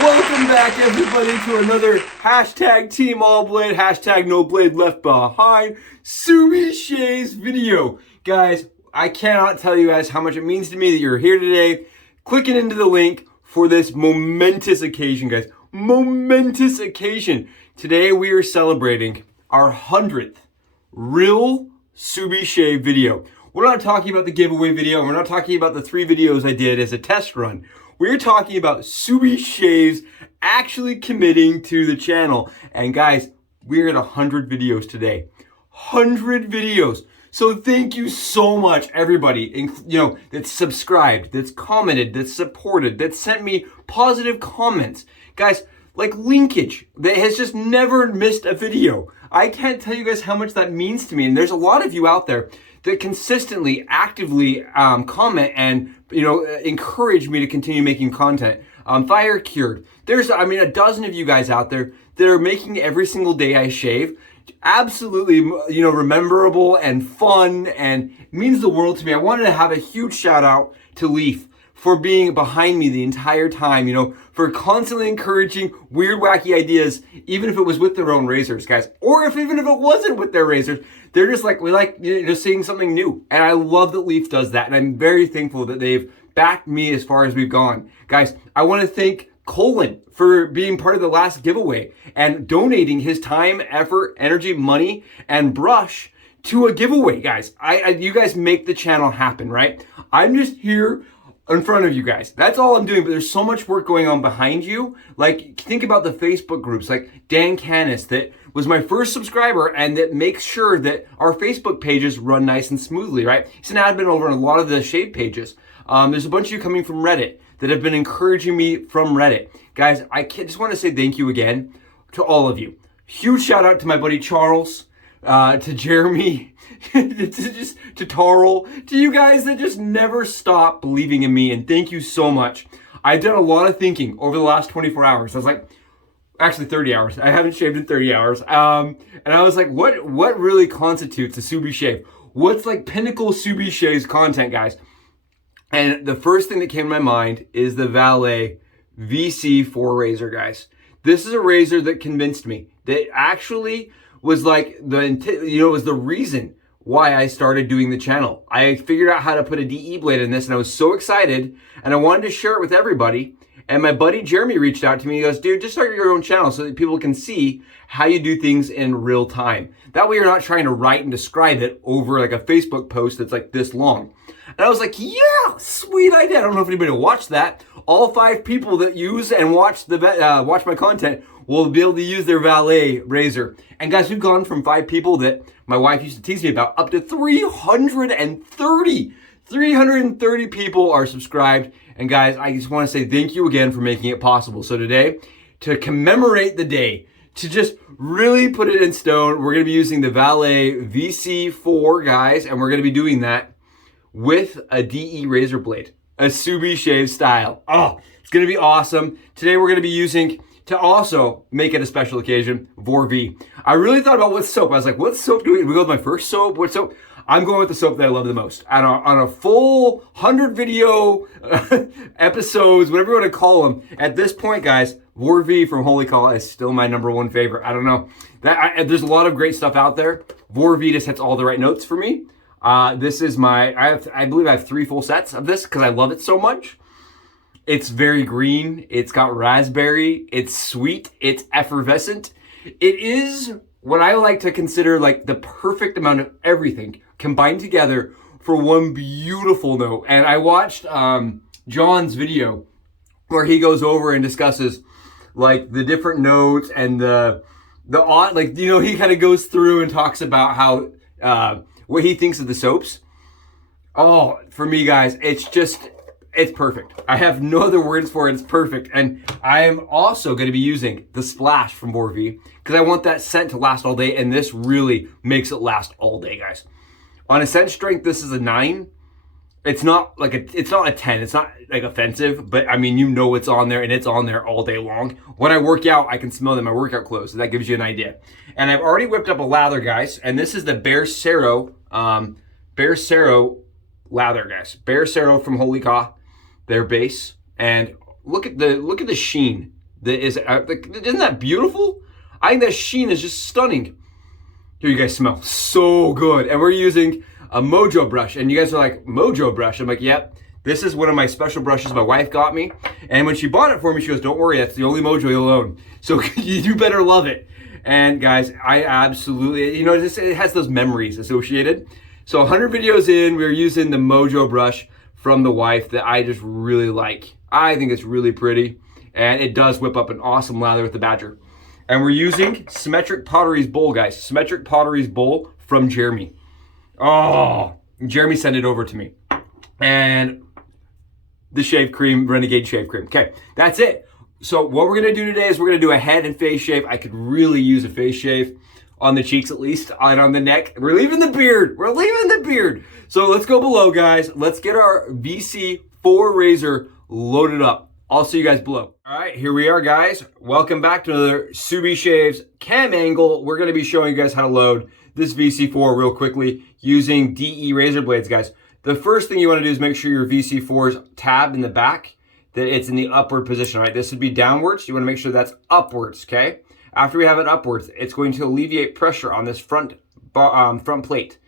Welcome back, everybody, to another hashtag Team All Blade, hashtag No Blade Left Behind Subie Shays video. Guys, I cannot tell you guys how much it means to me that you're here today, clicking into the link for this momentous occasion, guys. Momentous occasion. Today we are celebrating our 100th real Subie Shay video. We're not talking about the giveaway video. We're not talking about the 3 videos I did as a test run. We're talking about Subie Shays actually committing to the channel. And guys, we're at 100 videos today. 100 videos. So thank you so much, everybody, that's subscribed, that's commented, that's supported, that sent me positive comments. Guys, like Linkage, that has just never missed a video. I can't tell you guys how much that means to me. And there's a lot of you out there that consistently, actively comment and encourage me to continue making content. Fire Cured. There's, a dozen of you guys out there that are making every single day I shave absolutely, rememberable and fun, and means the world to me. I wanted to have a huge shout out to Leaf for being behind me the entire time, for constantly encouraging weird, wacky ideas, even if it was with their own razors, guys, or even if it wasn't with their razors. They're just like, we like seeing something new. And I love that Leaf does that. And I'm very thankful that they've backed me as far as we've gone. Guys, I want to thank Colin for being part of the last giveaway and donating his time, effort, energy, money, and brush to a giveaway, guys. You guys make the channel happen, right? I'm just here in front of you guys. That's all I'm doing, but there's so much work going on behind you. Like, think about the Facebook groups, like Dan Canis, that was my first subscriber and that makes sure that our Facebook pages run nice and smoothly, right? He's an admin over on a lot of the shave pages. There's a bunch of you coming from Reddit that have been encouraging me from Reddit. Guys, just want to say thank you again to all of you. Huge shout out to my buddy Charles, to Jeremy, to Tarl, to you guys that just never stop believing in me, and thank you so much. I've done a lot of thinking over the last 24 hours. I was like, actually 30 hours. I haven't shaved in 30 hours. And I was like, what really constitutes a Subie shave? What's like pinnacle Subie shaves content, guys? And the first thing that came to my mind is the Vallet VC4 razor, guys. This is a razor that convinced me, that actually was like it was the reason why I started doing the channel. I figured out how to put a DE blade in this, and I was so excited, and I wanted to share it with everybody. And my buddy Jeremy reached out to me. He goes, dude, just start your own channel so that people can see how you do things in real time. That way you're not trying to write and describe it over like a Facebook post that's like this long. And I was like, yeah, sweet idea. I don't know if anybody will watch that. All 5 people that use and watch watch my content will be able to use their Vallet razor. And guys, we've gone from 5 people that my wife used to tease me about up to 330. 330 people are subscribed. And guys, I just want to say thank you again for making it possible. So today, to commemorate the day, to just really put it in stone, we're going to be using the Vallet VC4, guys, and we're going to be doing that with a DE razor blade, a Subie shave style. Oh, it's going to be awesome. Today we're going to be using, to also make it a special occasion, Vorv. I really thought about what soap. I was like, what soap do we go with my first soap? What soap? I'm going with the soap that I love the most. On a full 100 video episodes, whatever you want to call them, at this point, guys, Vorv from Holy Call is still my #1 favorite. I don't know. There's a lot of great stuff out there. Vorv just hits all the right notes for me. This is I believe I have 3 full sets of this because I love it so much. It's very green. It's got raspberry. It's sweet. It's effervescent. It is what I like to consider like the perfect amount of everything combined together for one beautiful note. And I watched John's video where he goes over and discusses like the different notes and the odd, like, he kind of goes through and talks about how what he thinks of the soaps. Oh, for me, guys, it's perfect. I have no other words for it. It's perfect. And I am also going to be using the Splash from Vorv because I want that scent to last all day. And this really makes it last all day, guys. On a scent strength, this is a 9. It's not a 10. It's not like offensive, but I mean, it's on there and it's on there all day long. When I work out, I can smell them in my workout clothes. So that gives you an idea. And I've already whipped up a lather, guys. And this is the Versace lather, guys. Versace from Holy Caw, their base. And look at the sheen isn't that beautiful? I think that sheen is just stunning. Here, you guys smell so good. And we're using a Mojo brush. And you guys are like, Mojo brush? I'm like, yep. This is one of my special brushes my wife got me. And when she bought it for me, she goes, don't worry, that's the only Mojo you'll own. So you better love it. And guys, I absolutely, you know, it has those memories associated. So 100 videos in, we're using the Mojo brush from the wife that I just really like. I think it's really pretty. And it does whip up an awesome lather with the Badger. And we're using Symmetric Potteries Bowl, guys. Symmetric Potteries Bowl from Jeremy. Oh, Jeremy sent it over to me. And the shave cream, Renegade shave cream. Okay, that's it. So what we're gonna do today is we're gonna do a head and face shave. I could really use a face shave on the cheeks at least, and on the neck. We're leaving the beard. We're leaving the beard. So let's go below, guys. Let's get our VC4 razor loaded up. I'll see you guys below. All right, here we are, guys. Welcome back to another Subie Shaves cam angle. We're gonna be showing you guys how to load this VC4 real quickly using DE razor blades, guys. The first thing you wanna do is make sure your VC4 is tabbed in the back, that it's in the upward position, right? This would be downwards. You wanna make sure that's upwards, okay? After we have it upwards, it's going to alleviate pressure on this front plate.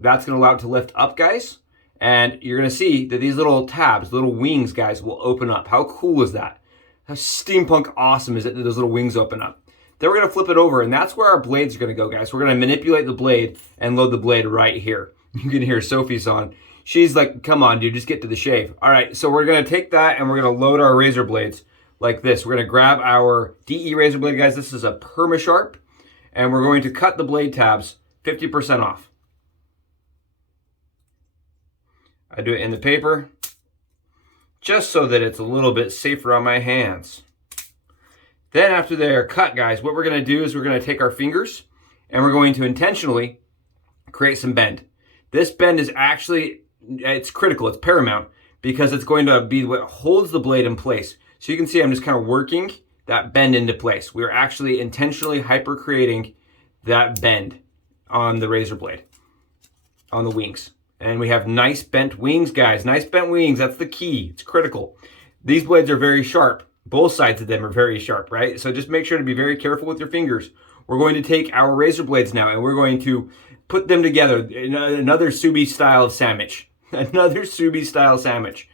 That's gonna allow it to lift up, guys. And you're gonna see that these little tabs, little wings, guys, will open up. How cool is that? How steampunk awesome is it that those little wings open up? Then we're gonna flip it over, and that's where our blades are gonna go, guys. We're gonna manipulate the blade and load the blade right here. You can hear Sophie's on. She's like, come on, dude, just get to the shave. All right, so we're gonna take that and we're gonna load our razor blades like this. We're gonna grab our DE razor blade, guys. This is a Permasharp, and we're going to cut the blade tabs 50% off. I do it in the paper, just so that it's a little bit safer on my hands. Then after they're cut, guys, what we're gonna do is we're gonna take our fingers and we're going to intentionally create some bend. This bend is actually, it's critical, it's paramount, because it's going to be what holds the blade in place. So you can see I'm just kind of working that bend into place. We're actually intentionally hyper creating that bend on the razor blade, on the wings. And we have nice bent wings, guys. Nice bent wings, that's the key, it's critical. These blades are very sharp. Both sides of them are very sharp, right? So just make sure to be very careful with your fingers. We're going to take our razor blades now and we're going to put them together in another Subie style sandwich. Another Subie style sandwich.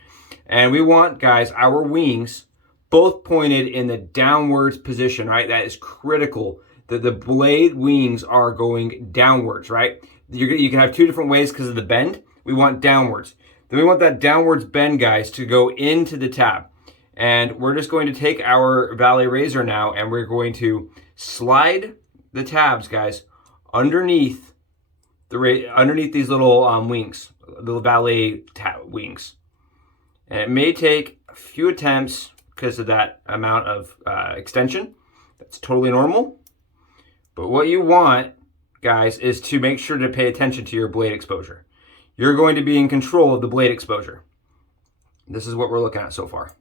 And we want, guys, our wings both pointed in the downwards position, right? That is critical, that the blade wings are going downwards, right? You can have two different ways because of the bend. We want downwards. Then we want that downwards bend, guys, to go into the tab. And we're just going to take our Vallet razor now and we're going to slide the tabs, guys, underneath these little wings, the Vallet wings. And it may take a few attempts because of that amount of extension. That's totally normal. But what you want, guys, is to make sure to pay attention to your blade exposure. You're going to be in control of the blade exposure. This is what we're looking at so far.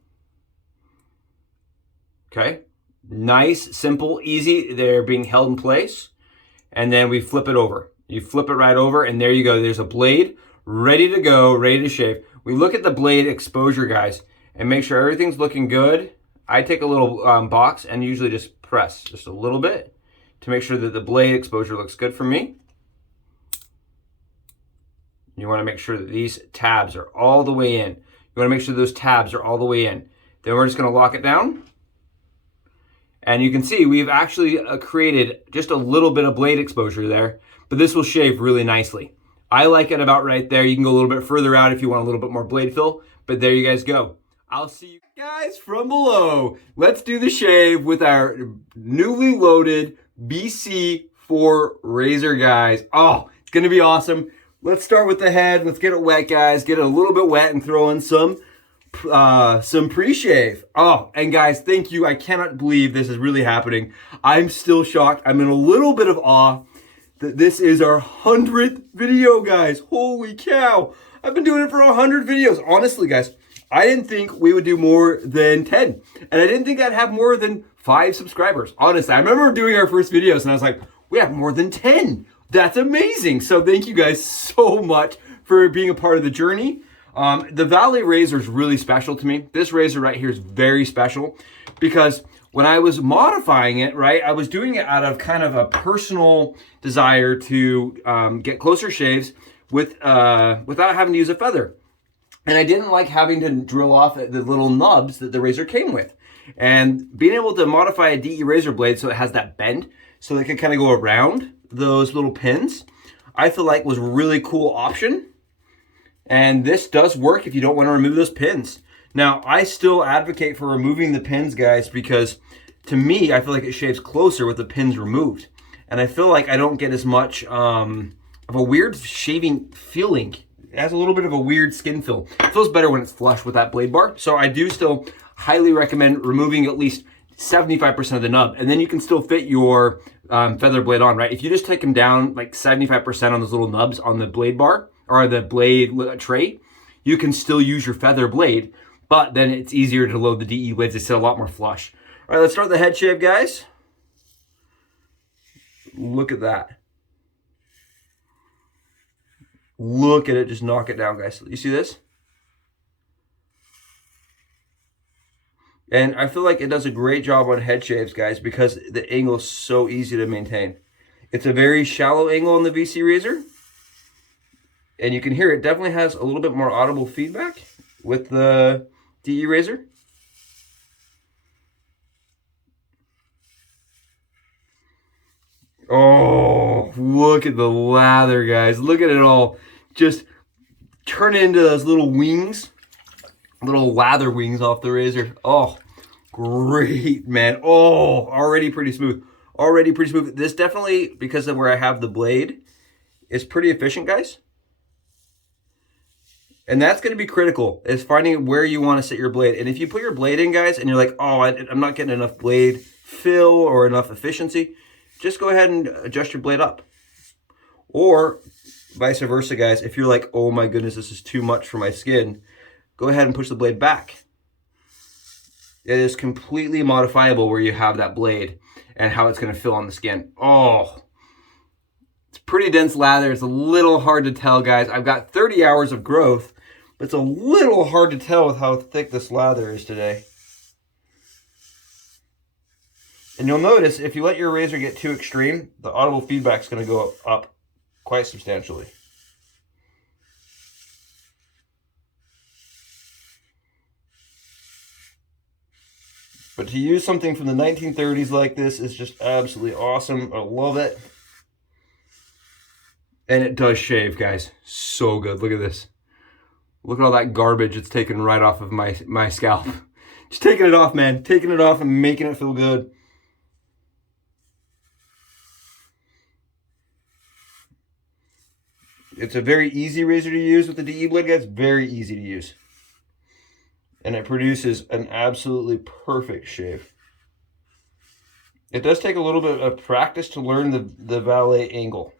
Okay, nice, simple, easy. They're being held in place. And then we flip it over. You flip it right over and there you go. There's a blade ready to go, ready to shave. We look at the blade exposure, guys, and make sure everything's looking good. I take a little box and usually just press just a little bit to make sure that the blade exposure looks good for me. You wanna make sure that these tabs are all the way in. You wanna make sure those tabs are all the way in. Then we're just gonna lock it down. And you can see we've actually created just a little bit of blade exposure there, but this will shave really nicely. I like it about right there. You can go a little bit further out if you want a little bit more blade fill, but there you guys go. I'll see you guys from below. Let's do the shave with our newly loaded VC4 razor, guys. Oh, it's gonna be awesome. Let's start with the head. Let's get it wet, guys. Get it a little bit wet and throw in some pre-shave. Oh, and guys, thank you. I cannot believe this is really happening. I'm still shocked. I'm in a little bit of awe that this is our 100th video, guys. Holy cow. I've been doing it for 100 videos. Honestly, guys, I didn't think we would do more than 10. And I didn't think I'd have more than 5 subscribers. Honestly, I remember doing our first videos and I was like, we have more than 10. That's amazing. So thank you guys so much for being a part of the journey. The Vallet razor is really special to me. This razor right here is very special because when I was modifying it, right, I was doing it out of kind of a personal desire to get closer shaves without having to use a feather. And I didn't like having to drill off the little nubs that the razor came with. And being able to modify a DE razor blade so it has that bend, so it can kind of go around those little pins, I feel like was a really cool option. And this does work if you don't want to remove those pins. Now, I still advocate for removing the pins, guys, because to me, I feel like it shaves closer with the pins removed. And I feel like I don't get as much of a weird shaving feeling. It has a little bit of a weird skin feel. It feels better when it's flush with that blade bar. So I do still highly recommend removing at least 75% of the nub. And then you can still fit your feather blade on, right? If you just take them down like 75% on those little nubs on the blade bar or the blade tray, you can still use your feather blade, but then it's easier to load the DE blades. They sit a lot more flush. All right, let's start the head shave, guys. Look at that. Look at it, just knock it down, guys. You see this? And I feel like it does a great job on head shaves, guys, because the angle is so easy to maintain. It's a very shallow angle on the VC razor. And you can hear it definitely has a little bit more audible feedback with the DE razor. Oh, look at the lather, guys. Look at it all. Just turn into those little wings, little lather wings off the razor. Oh, great, man. Oh, already pretty smooth. Already pretty smooth. This definitely, because of where I have the blade, is pretty efficient, guys. And that's going to be critical, is finding where you want to sit your blade. And if you put your blade in, guys, and you're like, oh, I'm not getting enough blade fill or enough efficiency, just go ahead and adjust your blade up. Or vice versa, guys. If you're like, oh my goodness, this is too much for my skin, go ahead and push the blade back. It is completely modifiable where you have that blade and how it's going to feel on the skin. Oh, it's pretty dense lather. It's a little hard to tell, guys. I've got 30 hours of growth, but it's a little hard to tell with how thick this lather is today. And you'll notice if you let your razor get too extreme, the audible feedback is going to go up quite substantially. But to use something from the 1930s like this is just absolutely awesome. I love it. And it does shave, guys. So good. Look at this. Look at all that garbage it's taken right off of my scalp. Just taking it off, man. Taking it off and making it feel good. It's a very easy razor to use with the DE blade, guys. Very easy to use. And it produces an absolutely perfect shave. It does take a little bit of practice to learn the Vallet angle.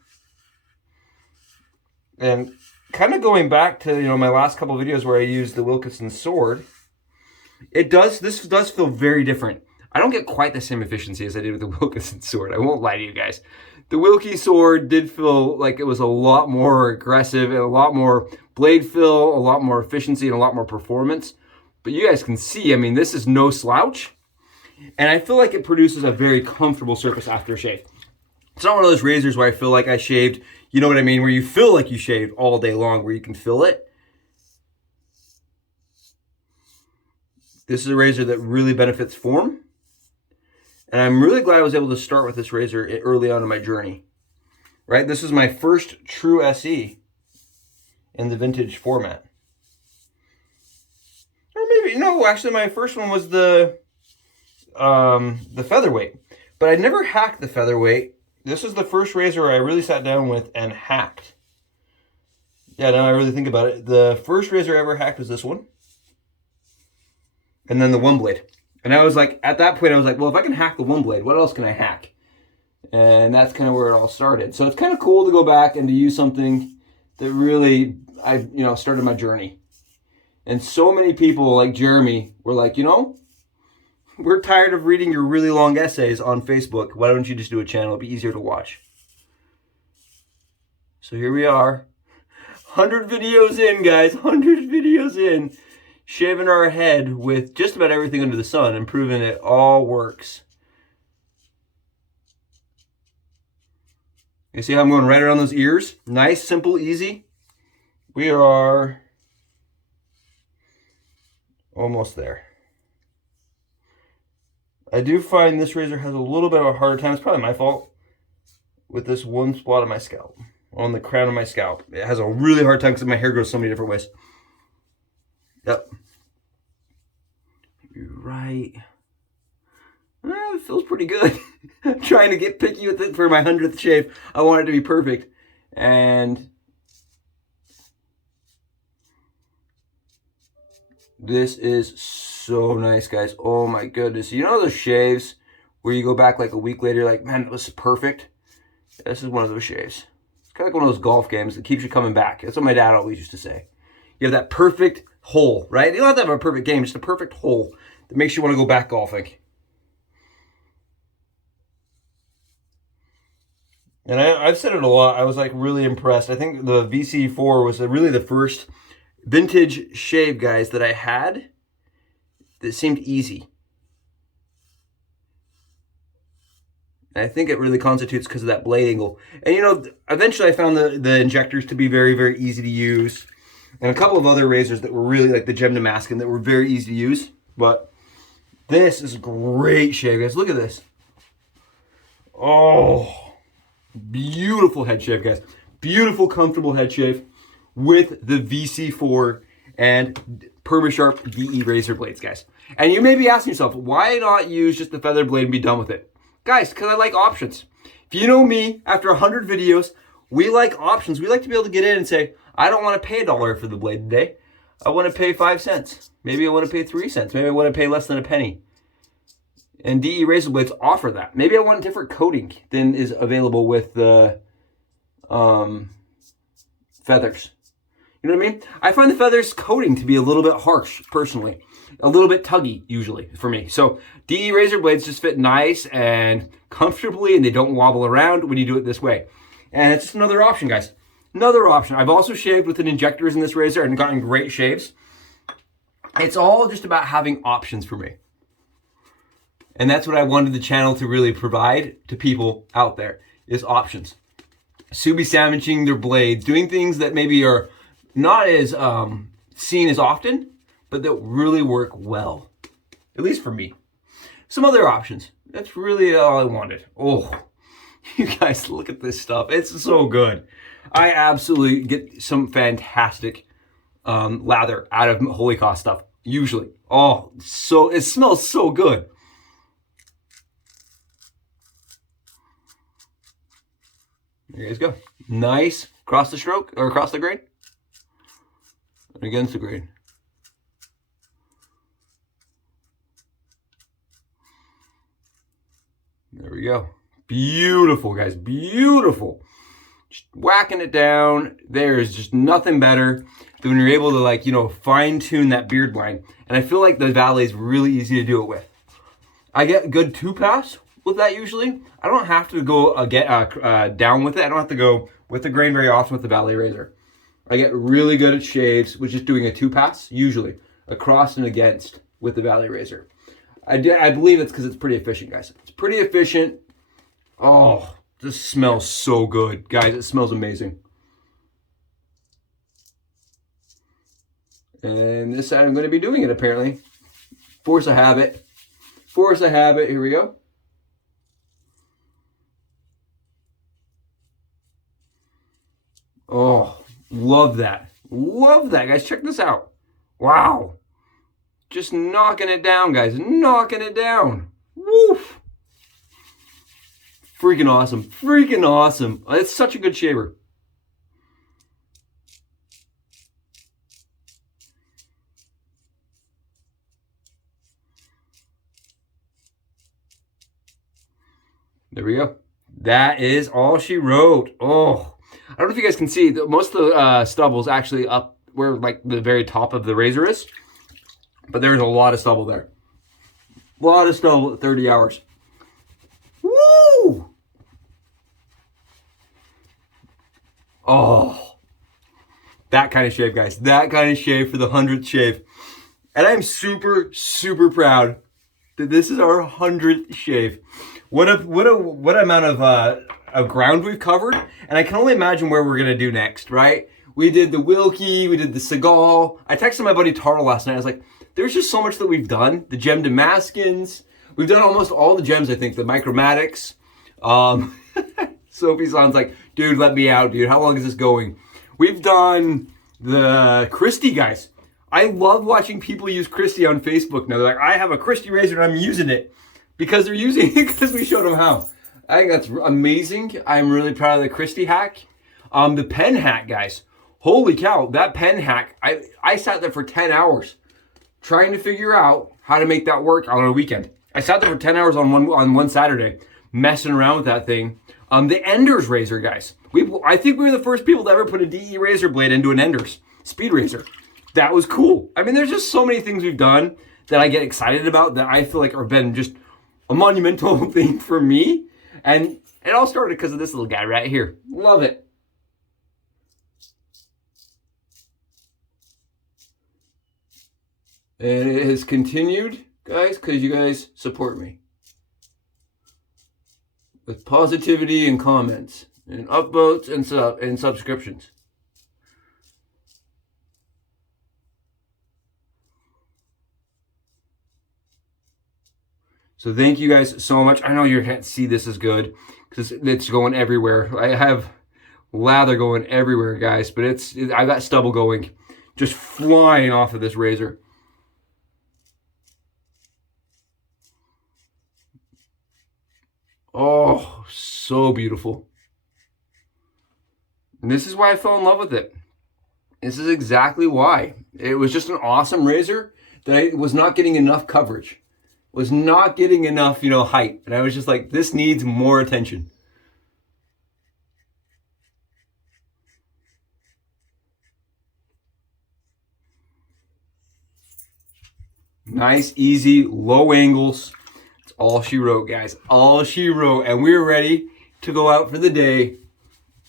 And kind of going back to, my last couple of videos where I used the Wilkinson sword, this does feel very different. I don't get quite the same efficiency as I did with the Wilkinson sword. I won't lie to you guys. The Wilkie sword did feel like it was a lot more aggressive and a lot more blade fill, a lot more efficiency, and a lot more performance. But you guys can see, this is no slouch. And I feel like it produces a very comfortable surface after a shave. It's not one of those razors where I feel like I shaved, you know what I mean, where you feel like you shaved all day long, where you can feel it. This is a razor that really benefits form. And I'm really glad I was able to start with this razor early on in my journey. Right? This is my first true SE in the vintage format. Or maybe, no, actually my first one was the featherweight. But I never hacked the featherweight. This is the first razor I really sat down with and hacked. Yeah, now I really think about it. The first razor I ever hacked was this one. And then the one blade. And I was like, at that point, I was like, well, if I can hack the one blade, what else can I hack? And that's kind of where it all started. So it's kind of cool to go back and to use something that really, started my journey. And so many people like Jeremy were like, we're tired of reading your really long essays on Facebook. Why don't you just do a channel? It'll be easier to watch. So here we are. 100 videos in, guys. 100 videos in. shaving our head with just about everything under the sun and proving it all works. You see how I'm going right around those ears? Nice, simple, easy. We are almost there. I do find this razor has a little bit of a harder time. It's probably my fault with this one spot on my scalp, on the crown of my scalp. It has a really hard time because my hair grows so many different ways. Yep. You're right. It feels pretty good. I'm trying to get picky with it for my 100th shave. I want it to be perfect. And this is so nice, guys. Oh my goodness. You know those shaves where you go back like a week later, like, man, that was perfect? This is one of those shaves. It's kind of like one of those golf games that keeps you coming back. That's what my dad always used to say. You have that perfect hole, right? You don't have to have a perfect game, just a perfect hole that makes you want to go back golfing. And I've said it a lot. I was like really impressed. I think the VC4 was really the first vintage shave, guys, that I had that seemed easy. And I think it really constitutes because of that blade angle. And you know, eventually I found the injectors to be very, very easy to use. And a couple of other razors that were really like the Gem Damascus that were very easy to use. But this is a great shave, guys. Look at this. Oh. Beautiful head shave, guys. Beautiful, comfortable head shave with the VC4 and Permasharps DE razor blades, guys. And you may be asking yourself, why not use just the feather blade and be done with it? Guys, because I like options. If you know me, after 100 videos, we like options. We like to be able to get in and say, I don't want to pay $1 for the blade today. I want to pay 5 cents. Maybe I want to pay 3 cents. Maybe I want to pay less than a penny. And DE razor blades offer that. Maybe I want a different coating than is available with the feathers. You know what I mean? I find the feathers coating to be a little bit harsh, personally. A little bit tuggy, usually, for me. So DE razor blades just fit nice and comfortably, and they don't wobble around when you do it this way. And it's just another option, guys. Another option. I've also shaved with an injectors in this razor and gotten great shaves. It's all just about having options for me. And that's what I wanted the channel to really provide to people out there, is options. Subie sandwiching their blades, doing things that maybe are not as seen as often, but that really work well, at least for me. Some other options. That's really all I wanted. Oh, you guys, look at this stuff. It's so good. I absolutely get some fantastic lather out of Holy Cost stuff, usually. Oh, so it smells so good. There you guys go. Nice. Across the stroke, or across the grain. And against the grain. There we go. Beautiful, guys. Beautiful. Just whacking it down. There's just nothing better than when you're able to, like, you know, fine tune that beard line. And I feel like the Vallet is really easy to do it with. I get good 2-pass with that usually. I don't have to go down with it. I don't have to go with the grain very often with the Vallet razor. I get really good at shaves with just doing a 2-pass, usually, across and against with the Vallet razor. I believe it's because it's pretty efficient, guys. It's pretty efficient. Oh, this smells so good. Guys, it smells amazing. And this side I'm going to be doing it, apparently. Force of habit. Force of habit. Here we go. Oh, love that. Love that, guys. Check this out. Wow. Just knocking it down, guys. Knocking it down. Woof. Freaking awesome. Freaking awesome. It's such a good shaver. There we go. That is all she wrote. Oh, I don't know if you guys can see, most of the stubble's actually up where like the very top of the razor is, but there's a lot of stubble there. A lot of stubble at 30 hours. Woo! Oh, that kind of shave, guys. That kind of shave for the 100th shave. And I'm super, super proud that this is our 100th shave. What amount of ground we've covered, and I can only imagine where we're gonna do next, right? We did the Wilkie, we did the Seagal. I texted my buddy Taro last night. I was like, there's just so much that we've done. The Gem Damascens. We've done almost all the gems, I think. The Micromatics. Sophie sounds like, dude, let me out, dude. How long is this going? We've done the Christie, guys. I love watching people use Christie on Facebook now. They're like, I have a Christie razor and I'm using it. Because they're using it because we showed them how. I think that's amazing. I'm really proud of the Christie hack. The pen hack, guys. Holy cow, that pen hack. I sat there for 10 hours trying to figure out how to make that work on a weekend. I sat there for 10 hours on one Saturday messing around with that thing. The Enders razor, guys. I think we were the first people to ever put a DE razor blade into an Enders speed razor. That was cool. I mean, there's just so many things we've done that I get excited about that I feel like have been just a monumental thing for me. And it all started because of this little guy right here. Love it. And it has continued, guys, because you guys support me. With positivity and comments, and upvotes and subscriptions. So thank you guys so much. I know you can't see this as good because it's going everywhere. I have lather going everywhere, guys, but I got stubble going, just flying off of this razor. Oh, so beautiful. And this is why I fell in love with it. This is exactly why. It was just an awesome razor that I was not getting enough coverage. Was not getting enough, height. And I was just like, this needs more attention. Nice, easy, low angles. It's all she wrote, guys. All she wrote. And we're ready to go out for the day.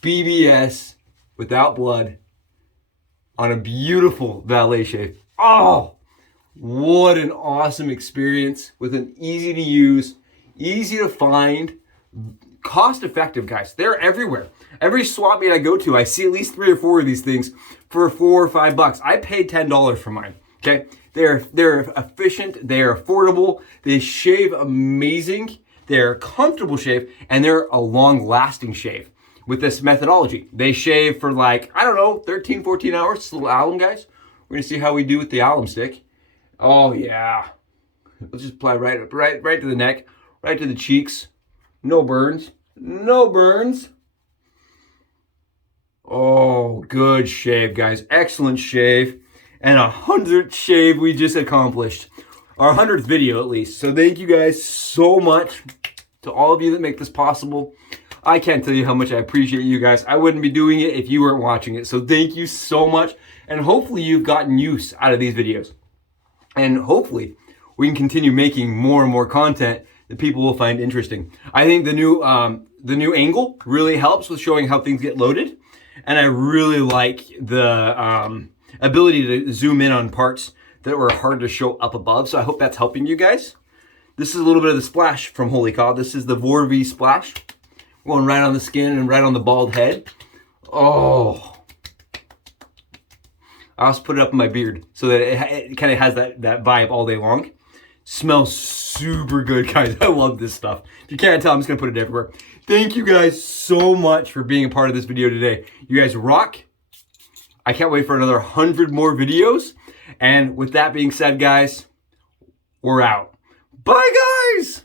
BBS without blood on a beautiful valet shave. Oh, what an awesome experience with an easy to use, easy to find, cost effective, guys. They're everywhere. Every swap meet I go to, I see at least 3 or 4 of these things for $4 or $5. I paid $10 for mine. Okay, they're efficient, they're affordable, they shave amazing, they're a comfortable shave, and they're a long-lasting shave. With this methodology, they shave for like, I don't know, 13, 14 hours. It's a little alum, guys. We're gonna see how we do with the alum stick. Oh yeah, let's just apply right to the neck, right to the cheeks. No burns, no burns. Oh, good shave, guys. Excellent shave. And 100th shave we just accomplished. Our 100th video, at least. So thank you guys so much to all of you that make this possible. I can't tell you how much I appreciate you guys. I wouldn't be doing it if you weren't watching it. So thank you so much. And hopefully you've gotten use out of these videos. And hopefully we can continue making more and more content that people will find interesting. I think the new angle really helps with showing how things get loaded. And I really like the ability to zoom in on parts that were hard to show up above. So I hope that's helping you guys. This is a little bit of the splash from Holy Cow. This is the Vorv splash. Going right on the skin and right on the bald head. Oh. I also put it up in my beard so that it kind of has that vibe all day long. Smells super good, guys. I love this stuff. If you can't tell, I'm just going to put it everywhere. Thank you guys so much for being a part of this video today. You guys rock. I can't wait for another 100 more videos. And with that being said, guys, we're out. Bye, guys!